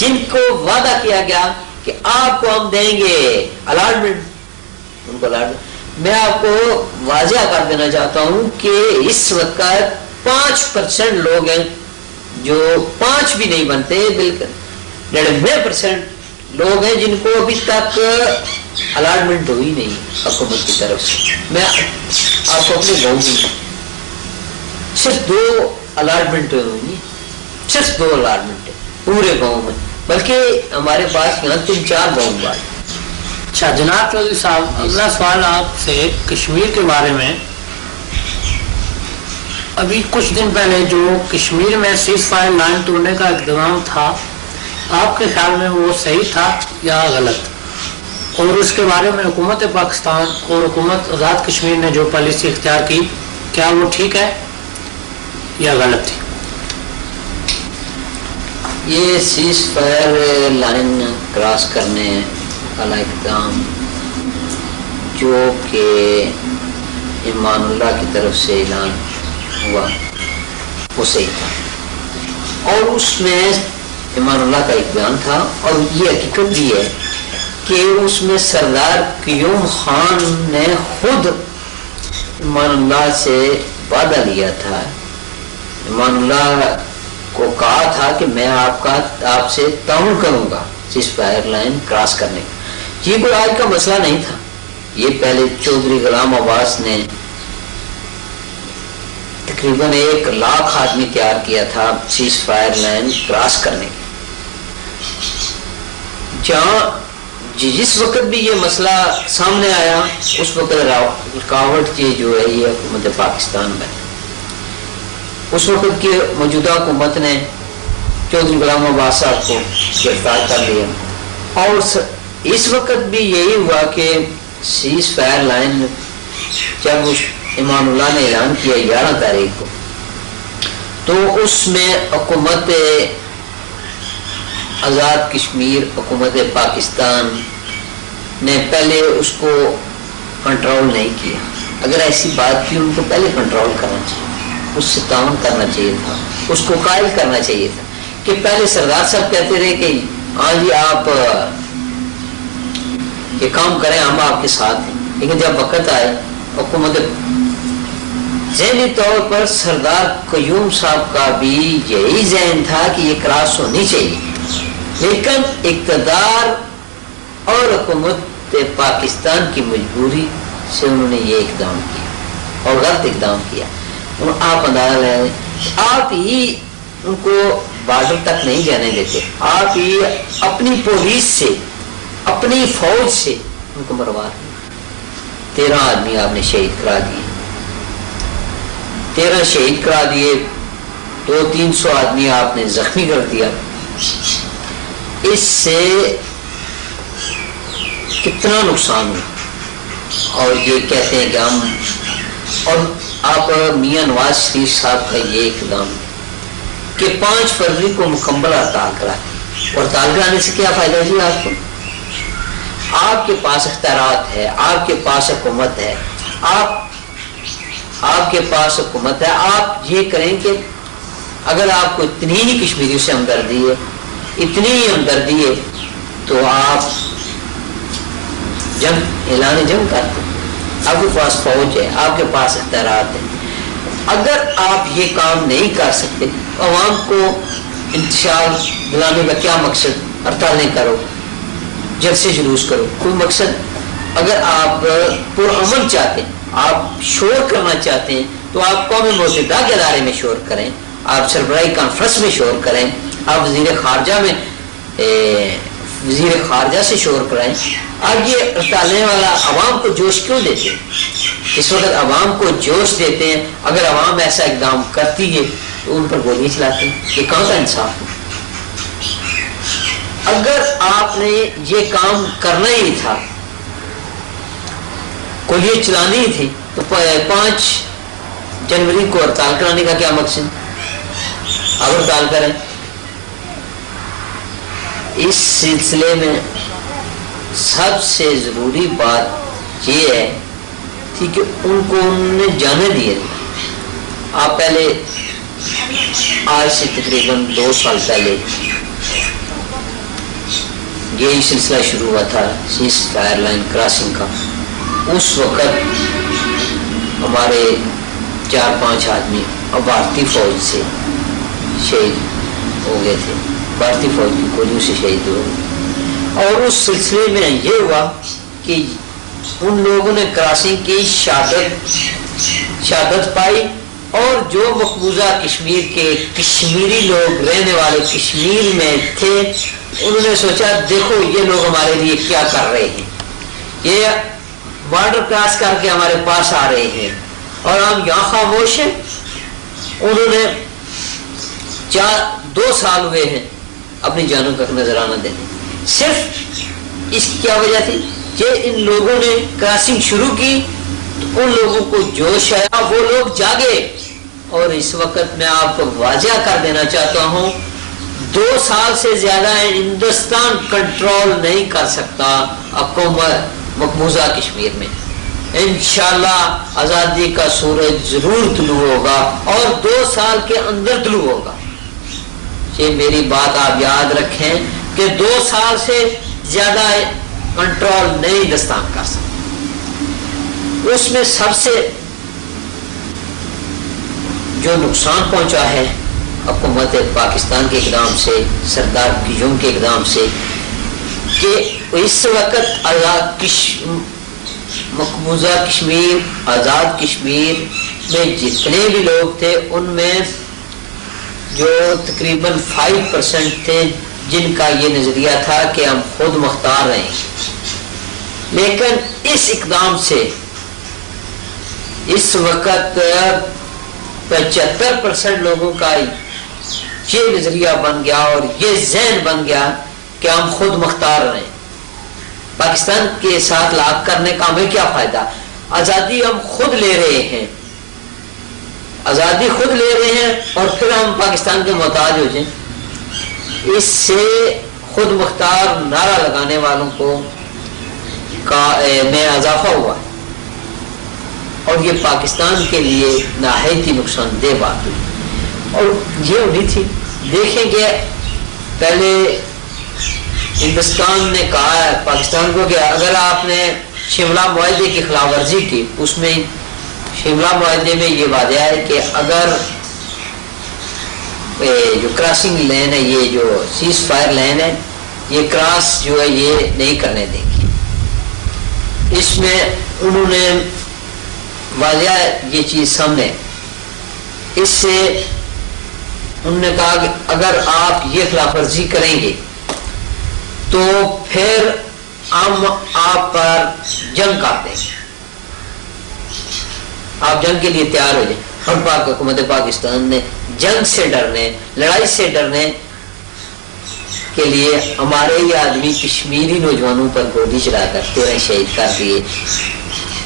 जिनको वादा किया गया कि आपको हम देंगे अलाटमेंट, उनको अलाटमेंट। मैं आपको वाज़ेह कर देना चाहता हूं कि इस वक्त 5% लोग हैं जो 5 भी नहीं बनते, बिल्कुल 99% लोग हैं जिनको अभी तक अलाटमेंट हुई नहीं हुकूमत की तरफ से। मैं आपको अपने गाँव में सिर्फ 2 अलाटमेंट हुई, सिर्फ 2 अलाटमेंट है पूरे गाँव में, बल्कि हमारे पास यहाँ 3-4 गाँव बाद। अच्छा जनाब चौधरी साहब, अगला सवाल आपसे कश्मीर के बारे में। अभी कुछ दिन पहले जो कश्मीर में सीज फायर लाइन तोड़ने का इक़दाम था, आपके ख्याल में वो सही था या गलत? और उसके बारे में हुकूमत पाकिस्तान और हुकूमत आज़ाद कश्मीर ने जो पॉलिसी इख्तियार की, क्या वो ठीक है या गलत थी? ये सीज फायर लाइन क्रॉस करने वाला इक़दाम जो कि ईमानुल्लाह की तरफ से ऐलान हुआ वो सही था, और उसमें ईमानुल्लाह का एक बयान था, और ये हकीकत भी है कि उसमें सरदार क़याऊम खान ने खुद ईमानुल्लाह से वादा लिया था। ईमानुल्लाह को कहा था कि मैं आपसे ताउन करूंगा सीज फायर लाइन क्रॉस करने का। ये कोई आज का मसला नहीं था, ये पहले चौधरी गुलाम अब्बास ने तकरीबन 1 लाख आदमी तैयार किया था सीज फायर लाइन क्रॉस करने के। जहाँ जिस वक्त भी ये मसला सामने आया उस वक्त रुकावट की जो है ये हुकूमत पाकिस्तान में, उस वक्त की मौजूदा हुकूमत ने चौधरी गुलाम अब्बास साहब को गिरफ्तार कर लिया, और इस वक्त भी यही हुआ कि सीज फायर लाइन जब ईमानुल्लाह ने ऐलान किया 11 तारीख को, तो उसमें हुकूमत आज़ाद कश्मीर हुकूमत पाकिस्तान ने पहले उसको कंट्रोल नहीं किया। अगर ऐसी बात थी उनको पहले कंट्रोल करना चाहिए, उससे ताउन करना चाहिए था, उसको कायल करना चाहिए था कि पहले सरदार साहब कहते रहे कि हाँ जी आप ये काम करें, हम आपके साथ हैं, लेकिन जब वक्त आए हुकूमत ज़हनी तौर पर सरदार क़याऊम साहब का भी यही ज़हन था कि ये क्रॉस होनी चाहिए, लेकिन इक़्तिदार और हुकूमत पाकिस्तान की मजबूरी से उन्होंने ये इक़दाम किया और गलत इक़दाम किया। आप अंदाजा लगाएं, आप ही उनको बॉर्डर तक नहीं जाने देते, आप ही अपनी पुलिस से अपनी फौज से उनको मरवा दिए। 13 आदमी आपने शहीद करा दिए, 13 शहीद करा दिए, 200-300 आदमी आपने जख्मी कर दिया। इससे कितना नुकसान हुआ। और ये कहते हैं कि हम, और आप मियां नवाज शरीफ साहब का ये इक़दाम कि 5 फरवरी को मुकम्मल हड़ताल करा, और हड़ताल कराने से क्या फायदा जी आपको? आपके पास इख्तियारात है, आपके पास हुकूमत है, आपके पास हुकूमत है, आप ये करें कि अगर आपको इतनी ही कश्मीरियों से हमदर्दी है, इतनी ही हमदर्दी है, तो आप ऐलान जंग करते, आपके पास फौज है, आपके पास इख्तियारात है। अगर आप ये काम नहीं कर सकते तो अवाम को इंतशार दिलाने का क्या मकसद? हड़तालें करो, जलसे जुलूस करो, कोई मकसद? अगर आप पुरअमन चाहते हैं, आप शोर करना चाहते हैं, तो आप कौमी मुत्तहिदा के अदारे में शोर करें, आप सरबराही कॉन्फ्रेंस में शोर करें, आप वज़ीर खारजा से शोर कराएं। आप ये हड़तालें वाला अवाम को जोश क्यों देते हैं? इस वक्त अवाम को जोश देते हैं, अगर अवाम ऐसा इक़दाम करती है तो उन पर गोली चलाते हैं, ये कहाँ का इंसाफ है? अगर आपने ये काम करना ही था, गोलियां चलानी ही थी, तो 5 जनवरी को हड़ताल कराने का क्या मकसद? अब हड़ताल करें। इस सिलसिले में सबसे जरूरी बात यह है कि उनको उन्होंने जाने दिए। आप पहले आज से तकरीबन 2 साल पहले یہی سلسلہ شروع ہوا تھا سیز فائر لائن کراسنگ کا. اس وقت ہمارے 4-5 آدمی بھارتی فوج سے شہید ہو گئے تھے، بھارتی فوج کی گولیوں سے شہید ہو گئے. اور اس سلسلے میں یہ ہوا کہ ان لوگوں نے کراسنگ کی شہادت پائی، اور جو مقبوضہ کشمیر کے کشمیری لوگ رہنے والے کشمیر میں تھے انہوں نے سوچا دیکھو یہ لوگ ہمارے لیے کیا کر رہے ہیں، یہ بارڈر کراس کر کے ہمارے پاس آ رہے ہیں اور ہم یہاں خاموش ہیں. انہوں نے 2 سال ہوئے ہیں اپنی جانوں کا نذرانہ دینے. صرف اس کی کیا وجہ تھی کہ ان لوگوں نے کراسنگ شروع کی تو ان لوگوں کو جوش آیا، وہ لوگ جاگے. اور اس وقت میں آپ کو واضح کر دینا چاہتا ہوں 2 سال سے زیادہ ہندوستان کنٹرول نہیں کر سکتا حکومت مقبوضہ کشمیر میں. انشاءاللہ آزادی کا سورج ضرور طلوع ہوگا اور 2 سال کے اندر طلوع ہوگا. یہ میری بات آپ یاد رکھیں کہ 2 سال سے زیادہ کنٹرول نہیں ہندوستان کر سکتا. اس میں سب سے جو نقصان پہنچا ہے حکومت پاکستان کے اقدام سے، سردار قیوم کے اقدام سے، کہ اس وقت مقبوضہ کشمیر، آزاد کشمیر میں جتنے بھی لوگ تھے ان میں جو تقریباً 5% تھے جن کا یہ نظریہ تھا کہ ہم خود مختار رہیں گے. لیکن اس اقدام سے اس وقت 75% لوگوں کا یہ نظریہ بن گیا اور یہ ذہن بن گیا کہ ہم خود مختار رہیں. پاکستان کے ساتھ لاگ کرنے کا ہمیں کیا فائدہ؟ آزادی ہم خود لے رہے ہیں، آزادی خود لے رہے ہیں اور پھر ہم پاکستان کے محتاج ہو جائیں. اس سے خود مختار نعرہ لگانے والوں کو میں اضافہ ہوا اور یہ پاکستان کے لیے نہایت ہی نقصان دہ بات ہوئی. اور یہ ہونی تھی. دیکھیں کہ پہلے ہندوستان نے کہا ہے پاکستان کو کہ اگر آپ نے شملہ معاہدے کی خلاف ورزی کی، اس میں شملہ معاہدے میں یہ واضح ہے کہ اگر جو کراسنگ لین ہے، یہ جو سیز فائر لین ہے، یہ کراس جو ہے یہ نہیں کرنے دیں گے. اس میں انہوں نے واضح یہ چیز سامنے. اس سے انہوں نے کہا کہ اگر آپ یہ خلاف ورزی کریں گے تو پھر ہم آپ پر جنگ کر دیں گے، آپ جنگ کے لیے تیار ہو جائیں. اور حکومت پاکستان نے جنگ سے ڈرنے، لڑائی سے ڈرنے کے لیے ہمارے یہ آدمی کشمیری نوجوانوں پر گولی چلا کر 13 شہید کر دیے،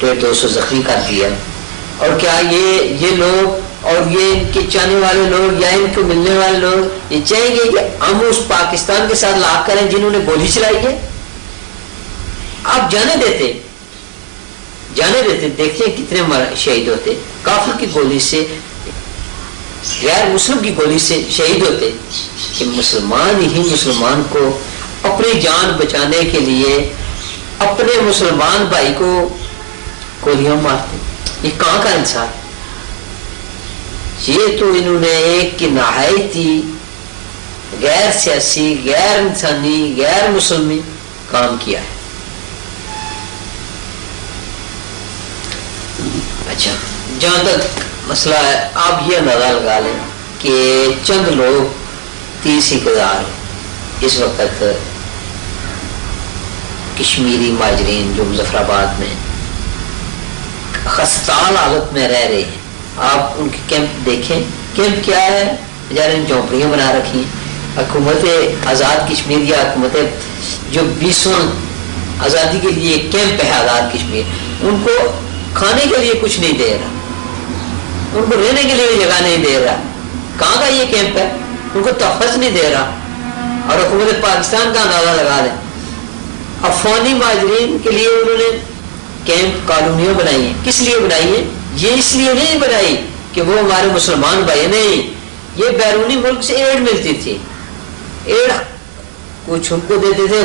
200 زخمی کر دیا. اور کیا یہ لوگ اور یہ ان کے چاہنے والے لوگ یا ان کو ملنے والے لوگ یہ چاہیں گے کہ ہم اس پاکستان کے ساتھ لاگ کریں جنہوں نے گولی چلائی ہے؟ آپ جانے دیتے، دیکھتے ہیں کتنے شہید ہوتے. کافر کی گولی سے، غیر مسلم کی گولی سے شہید ہوتے کہ مسلمان ہی مسلمان کو اپنی جان بچانے کے لیے اپنے مسلمان بھائی کو گولیاں مارتے. یہ کہاں کا انصاف؟ یہ تو انہوں نے ایک کی نہایت ہی غیر سیاسی، غیر انسانی، غیر مسلمی کام کیا ہے. اچھا، جہاں تک مسئلہ ہے آپ یہ اندازہ لگا لیں کہ چند لوگ 30,000 اس وقت کشمیری مہاجرین جو مظفر آباد میں خستال حالت میں رہ رہے ہیں. آپ ان کے کیمپ دیکھیں. کیمپ کیا ہے؟ بیچارے جھونپڑیاں بنا رکھی ہیں. حکومت آزاد کشمیر یا حکومت جو 20 آزادی کے لیے کیمپ ہے آزاد کشمیر، ان کو کھانے کے لیے کچھ نہیں دے رہا، ان کو رہنے کے لیے جگہ نہیں دے رہا. کہاں کا یہ کیمپ ہے؟ ان کو تحفظ نہیں دے رہا. اور حکومت پاکستان کا اندازہ لگا لیں. افغانی مہاجرین کے لیے انہوں نے کیمپ، کالونیاں بنائی ہیں. کس لیے بنائی ہیں؟ یہ اس لیے نہیں بنائی کہ وہ ہمارے مسلمان بھائی، نہیں، یہ بیرونی ملک سے ایڈ ملتی تھی. ایڈ کچھ ان کو دیتے تھے،